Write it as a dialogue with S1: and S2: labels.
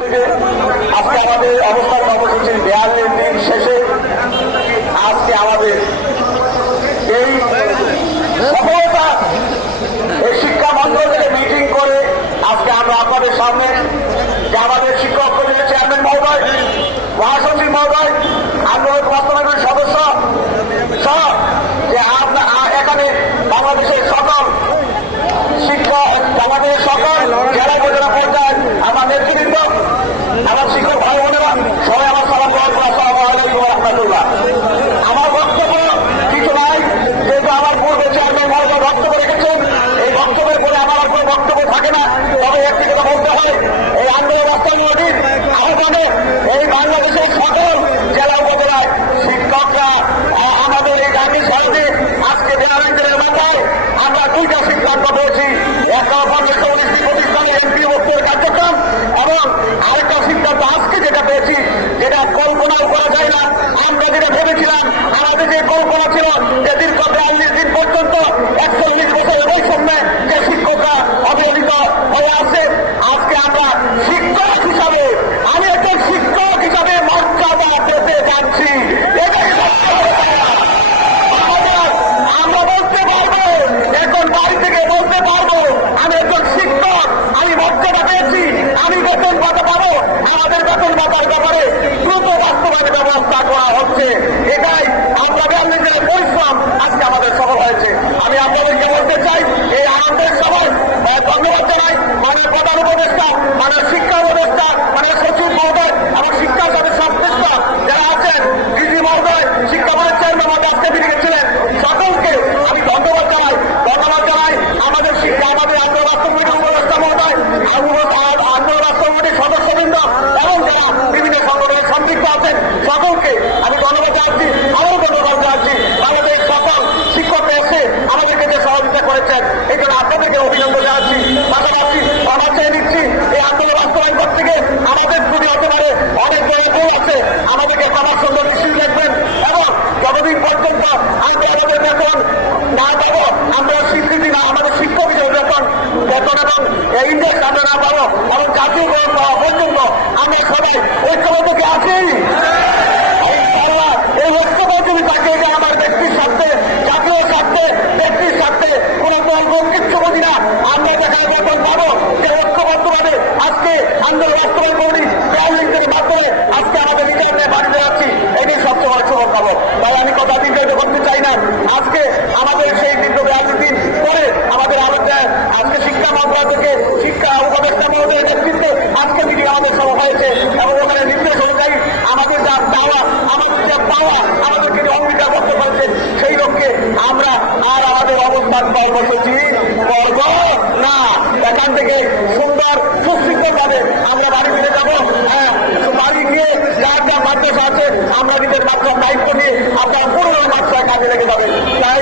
S1: থেকে আজকে আমাদের অবস্থান কর্মসূচির বিয়াল্লিশ দিন শেষে আজকে আমাদের এই সফলতা এই শিক্ষা মন্ত্রণালয়ে মিটিং করে আজকে আমরা আপনাদের সামনে যে আমাদের শিক্ষক পরিষদের চেয়ারম্যান মহোদয়, মহাসচিব মহোদয়, আন্দোলন বর্তমানের সদস্য Hold up. একেবারে সংবাদ কর্মসূচি করব না, এখান থেকে সুন্দর, সুশৃঙ্খলভাবে আমরা বাড়ি ফিরে যাব। হ্যাঁ বাড়ি গিয়ে যার যা মাদ্রাসা আছে, আমরা নিজের মাত্রা দায়িত্ব নিয়ে আপনার পুরো মাত্রায় কাজে লেগে যাবেন তাই